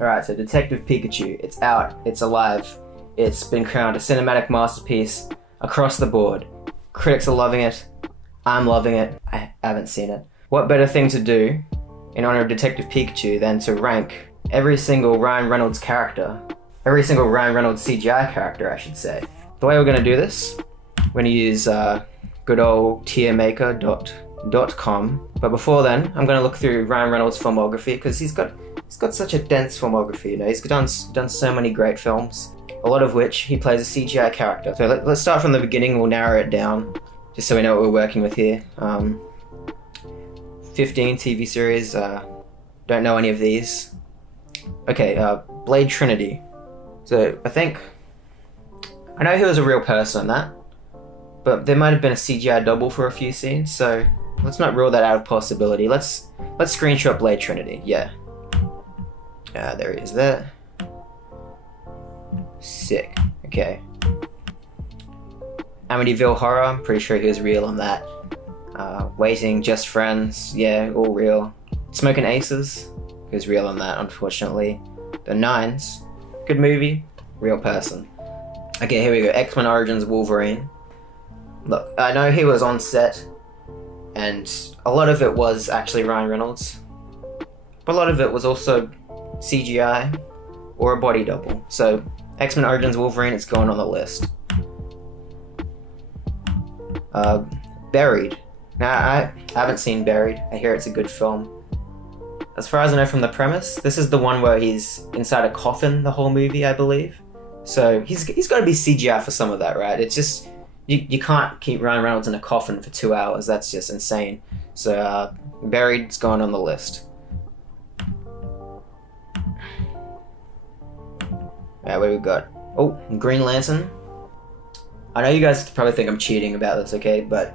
Alright, so Detective Pikachu, it's out, it's alive, it's been crowned a cinematic masterpiece across the board. Critics are loving it, I'm loving it, I haven't seen it. What better thing to do in honor of Detective Pikachu than to rank every single Ryan Reynolds character, every single Ryan Reynolds CGI character I should say. The way we're going to do this, we're going to use good old Tiermaker.com, but before then I'm going to look through Ryan Reynolds' filmography because he's got such a dense filmography, you know. He's done so many great films, a lot of which he plays a CGI character. So let's start from the beginning, we'll narrow it down, just so we know what we're working with here. 15 TV series, don't know any of these. Okay, Blade Trinity. So I know he was a real person in that, but there might have been a CGI double for a few scenes, so let's not rule that out of possibility. Let's screenshot Blade Trinity, yeah. There he is there. Sick. Okay. Amityville Horror, I'm pretty sure he was real on that. Waiting, Just Friends, yeah, all real. Smoking Aces, he was real on that, unfortunately. The Nines, good movie, real person. Okay, here we go. X-Men Origins Wolverine. Look, I know he was on set, and a lot of it was actually Ryan Reynolds, but a lot of it was also CGI or a body double. So X-Men Origins Wolverine, it's going on the list. Buried. Now I haven't seen Buried. I hear it's a good film. As far as I know from the premise, this is the one where he's inside a coffin the whole movie, I believe. So he's got to be CGI for some of that, right? It's just you can't keep Ryan Reynolds in a coffin for 2 hours. That's just insane. So Buried's going on the list. What we got? Oh, Green Lantern. I know you guys probably think I'm cheating about this, okay? But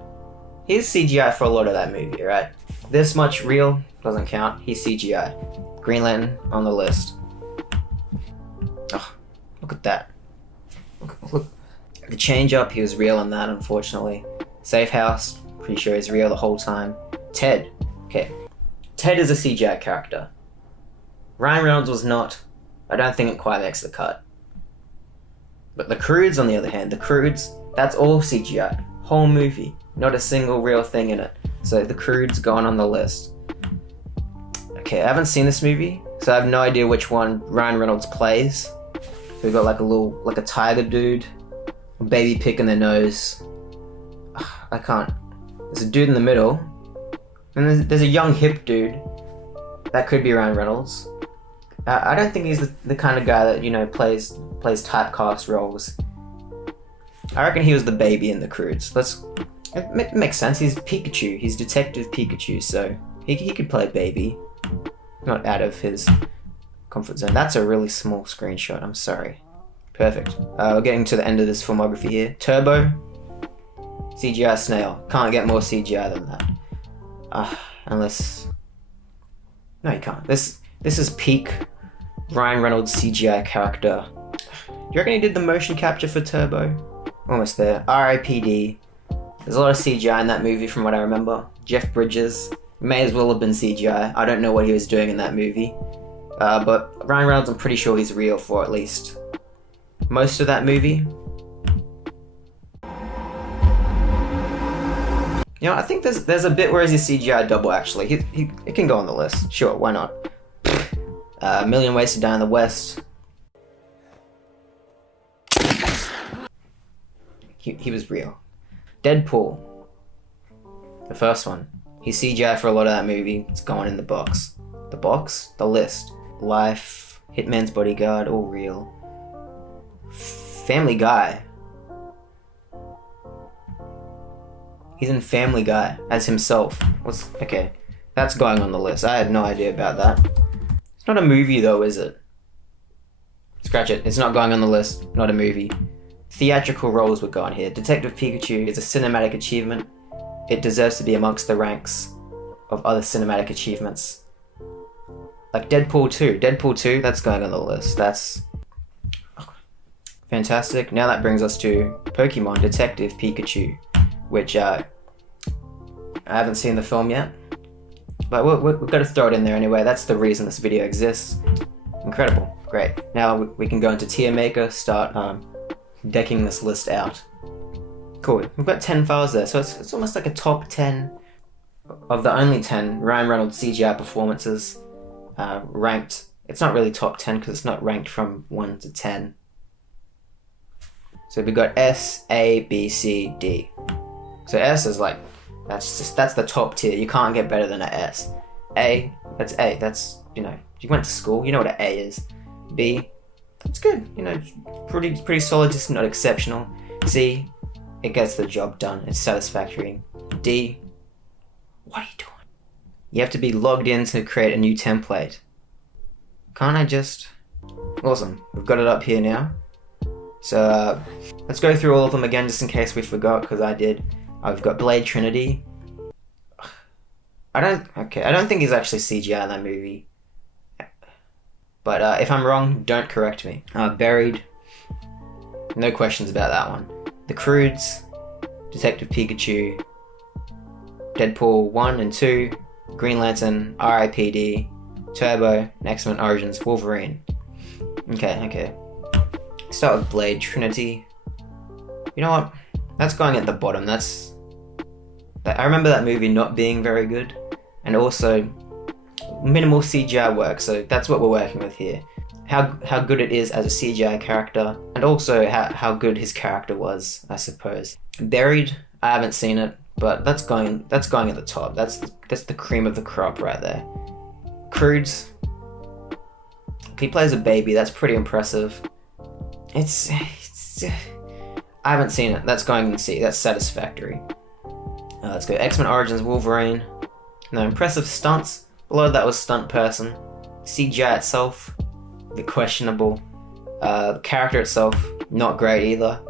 he's CGI for a lot of that movie, right? This much real doesn't count. He's CGI. Green Lantern on the list. Oh, look at that. Look. The Change Up, he was real on that, unfortunately. Safe House, pretty sure he's real the whole time. Ted. Okay. Ted is a CGI character. Ryan Reynolds was not. I don't think it quite makes the cut. But The Croods, on the other hand, The Croods, that's all CGI. Whole movie. Not a single real thing in it. So The Croods going on the list. Okay, I haven't seen this movie, so I have no idea which one Ryan Reynolds plays. We've got like a tiger dude, a baby picking their nose. I can't. There's a dude in the middle, and there's a young hip dude. That could be Ryan Reynolds. I don't think he's the kind of guy that, you know, plays typecast roles. I reckon he was the baby in The Croods. It makes sense. He's Pikachu. He's Detective Pikachu, so he could play baby. Not out of his comfort zone. That's a really small screenshot. I'm sorry. Perfect. We're getting to the end of this filmography here. Turbo. CGI snail. Can't get more CGI than that. Unless... No, you can't. This is peak Ryan Reynolds CGI character. Do you reckon he did the motion capture for Turbo? Almost there. R.I.P.D. There's a lot of CGI in that movie from what I remember. Jeff Bridges. May as well have been CGI. I don't know what he was doing in that movie. But Ryan Reynolds, I'm pretty sure he's real for at least most of that movie. You know, I think there's a bit where he's a CGI double actually. He can go on the list. Sure, why not? A Million Ways to Die in the West. He was real. Deadpool. The first one. He's CGI for a lot of that movie. It's going in the box. The box? The list. Life. Hitman's Bodyguard. All real. Family Guy. He's in Family Guy as himself. Okay. That's going on the list. I had no idea about that. It's not a movie though, is it? Scratch it. It's not going on the list. Not a movie. Theatrical roles would go on here. Detective Pikachu is a cinematic achievement. It deserves to be amongst the ranks of other cinematic achievements. Like Deadpool 2. Deadpool 2, that's going on the list. That's fantastic. Now that brings us to Pokemon Detective Pikachu, which I haven't seen the film yet. But we've got to throw it in there anyway. That's the reason this video exists. I'm incredible. Great. Now we can go into Tiermaker, start decking this list out. Cool. We've got 10 files there, so it's almost like a top 10 of the only 10 Ryan Reynolds CGI performances ranked. It's not really top 10 because it's not ranked from 1 to 10. So we've got S, A, B, C, D. So S is like, that's the top tier. You can't get better than an S. A, that's A. That's, you went to school, you know what an A is. B, it's good, pretty solid, just not exceptional. C, it gets the job done, it's satisfactory. D, what are you doing? You have to be logged in to create a new template. Can't I just... Awesome, we've got it up here now. So let's go through all of them again just in case we forgot, because I did. I've got Blade Trinity. I don't think he's actually CGI in that movie. But if I'm wrong, don't correct me. Buried. No questions about that one. The Croods, Detective Pikachu, Deadpool 1 and 2, Green Lantern, R.I.P.D., Turbo, and X-Men Origins Wolverine. Okay. Start with Blade Trinity. You know what? That's going at the bottom. I remember that movie not being very good, and also minimal CGI work. So that's what we're working with here. How good it is as a CGI character, and also how good his character was, I suppose. Buried. I haven't seen it, but that's going at the top. That's the cream of the crop right there. Croods. He plays a baby. That's pretty impressive. It's I haven't seen it. That's going in C. That's satisfactory. Let's go X-Men Origins Wolverine. No, impressive stunts. Below that was stunt person. CGI itself, a bit questionable. The character itself, not great either.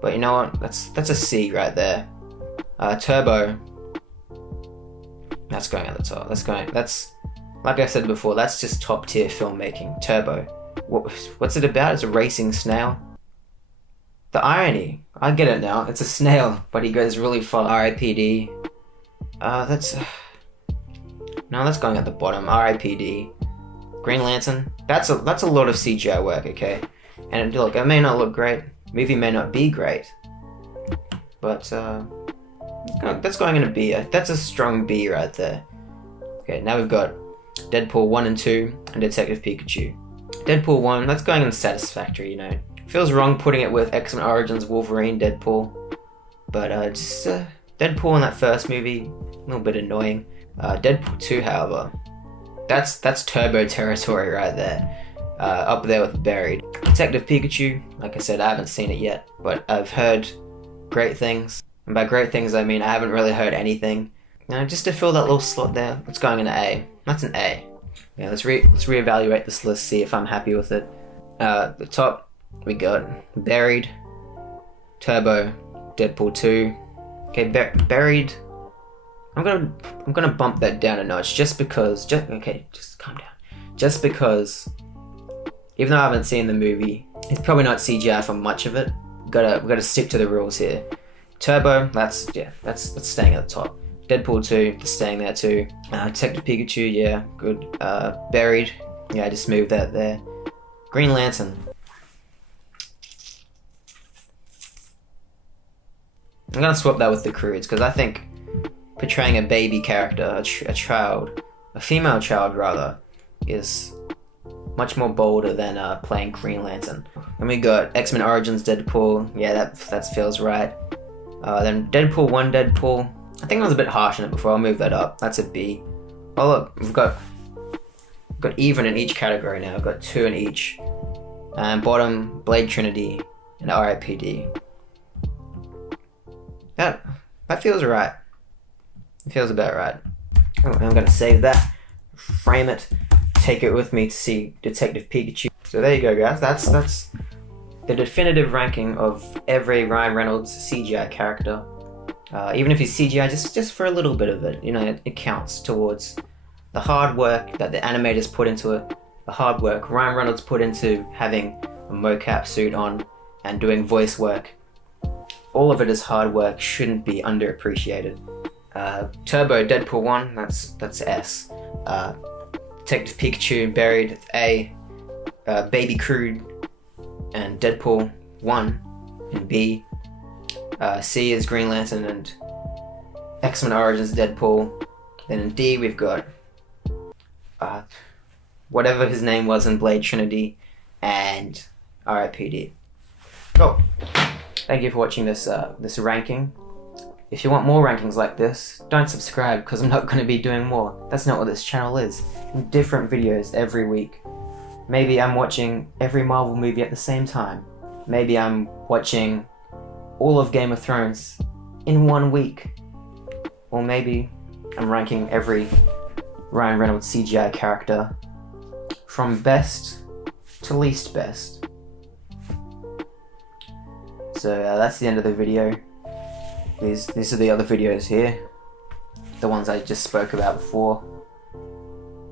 But you know what? That's a C right there. Turbo. That's going at the top. That's like I said before. That's just top tier filmmaking. Turbo. What's it about? It's a racing snail. The irony. I get it now. It's a snail, but he goes really far. R.I.P.D. That's going at the bottom. R.I.P.D. Green Lantern. That's a lot of CGI work, okay? And look, it may not look great. Movie may not be great. But that's going in a B. That's a strong B right there. Okay, now we've got Deadpool 1 and 2 and Detective Pikachu. Deadpool 1, that's going in satisfactory, Feels wrong putting it with X-Men Origins Wolverine Deadpool. But just Deadpool in that first movie, a little bit annoying. Deadpool 2, however, that's turbo territory right there. Up there with Buried. Detective Pikachu, like I said, I haven't seen it yet, but I've heard great things. And by great things, I mean I haven't really heard anything. Just to fill that little slot there, it's going in an A. That's an A. Yeah, let's reevaluate this list, see if I'm happy with it. The top, we got Buried, Turbo, Deadpool 2. Okay, Buried. I'm gonna bump that down a notch just because. Just calm down. Just because, even though I haven't seen the movie, it's probably not CGI for much of it. We gotta stick to the rules here. Turbo, that's staying at the top. Deadpool 2, that's staying there too. Detective Pikachu, yeah, good. Buried, yeah, I just moved that there. Green Lantern. I'm gonna swap that with the Croods because I think portraying a baby character, a female child rather, is much more bolder than playing Green Lantern. And we got X-Men Origins Deadpool, yeah, that feels right. Then Deadpool 1 Deadpool, I think I was a bit harsh on it before, I'll move that up, that's a B. Oh look, we've got even in each category now, we've got 2 in each. And bottom, Blade Trinity and R.I.P.D. That feels right. It feels about right. Oh, I'm gonna save that, frame it, take it with me to see Detective Pikachu. So there you go, guys. That's the definitive ranking of every Ryan Reynolds CGI character. Even if he's CGI, just for a little bit of it, it counts towards the hard work that the animators put into it, the hard work Ryan Reynolds put into having a mocap suit on and doing voice work. All of it is hard work, shouldn't be underappreciated. Turbo Deadpool 1, that's S. Detective Pikachu Buried, A. Baby Crude and Deadpool 1 in B. C is Green Lantern and X-Men Origins Deadpool. Then in D we've got whatever his name was in Blade Trinity and R.I.P.D. Oh, thank you for watching this ranking. If you want more rankings like this, don't subscribe because I'm not going to be doing more. That's not what this channel is. Different videos every week. Maybe I'm watching every Marvel movie at the same time. Maybe I'm watching all of Game of Thrones in 1 week. Or maybe I'm ranking every Ryan Reynolds CGI character from best to least best. So that's the end of the video. These are the other videos here, the ones I just spoke about before,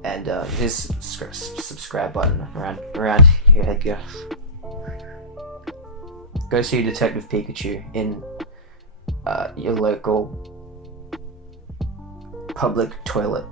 and this subscribe button around your head. Go see Detective Pikachu in your local public toilet.